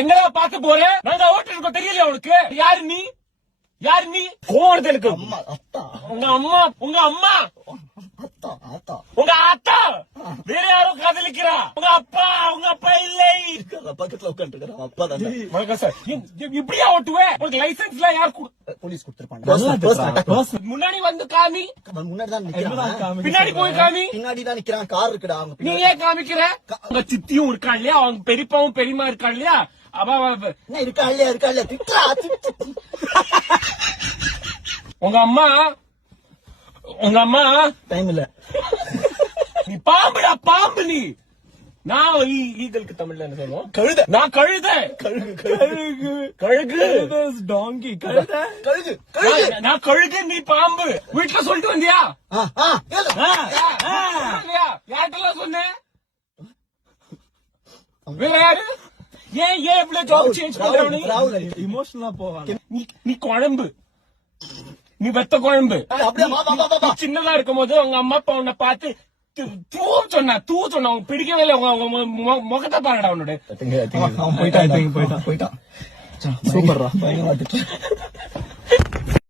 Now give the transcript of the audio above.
எங்கடா பாக்க போறேன்? நாங்க ஓட்டு இருக்கோம் தெரியல உனக்கு? யாரு நீ? யாரு நீ? கோவம் எனக்கு. உங்க அம்மா உங்க அம்மா உங்க அத்தா வேற யாரும் காதலிக்கிறா? உங்க அப்பா இல்லை. பக்கத்துல உட்காந்துருக்கான் அப்பா தான். வணக்கம் சார். இப்படியா ஓட்டுவேன்? உனக்கு லைசன்ஸ் எல்லாம் யார் போலீஸ் கொடுத்துருப்பாங்க. முன்னாடி வந்து காமி. முன்னாடி தான் நிக்கிறான். பின்னாடி போய் காமி. பின்னாடி தான் நிக்கிறான். கார் இருக்குடா. நீ ஏன் காமிக்கிற? உங்க சித்தியும் இருக்கா இல்லையா? அவங்க பெரியப்பாவும் பெரியமா இருக்கா இல்லையா? என்ன இருக்கா இல்லையா திட்டா. உங்க அம்மா டைம் இல்ல. நீ பாம்புடா பாம்பு. நீ நான் ஈகலுக்கு தமிழ்ல என்ன சொல்லுவோம்? கழுத. நான் கழுத. கழுகு டாங்கி. கழுகு. நான் கழுகு, நீ பாம்பு. வீட்டுல சொல்லிட்டு வந்தியா? யார்கிட்டலாம் சொன்னேன்? வேற யாரு? ஏன் இப்படி ஜாப் சேஞ்ச் பண்ற? இமோஷனலா போவாங்க. நீ குழம்பு. நீ வெத்த குழம்பு. சின்னதா இருக்கும் போது உங்க அம்மா அப்பா உன்னை பார்த்து தூ சொன்னா அவங்க பிடிக்கவே இல்லை. முகத்தை பாருடா உன்னோட. போயிட்டான். சூப்பர்ரா.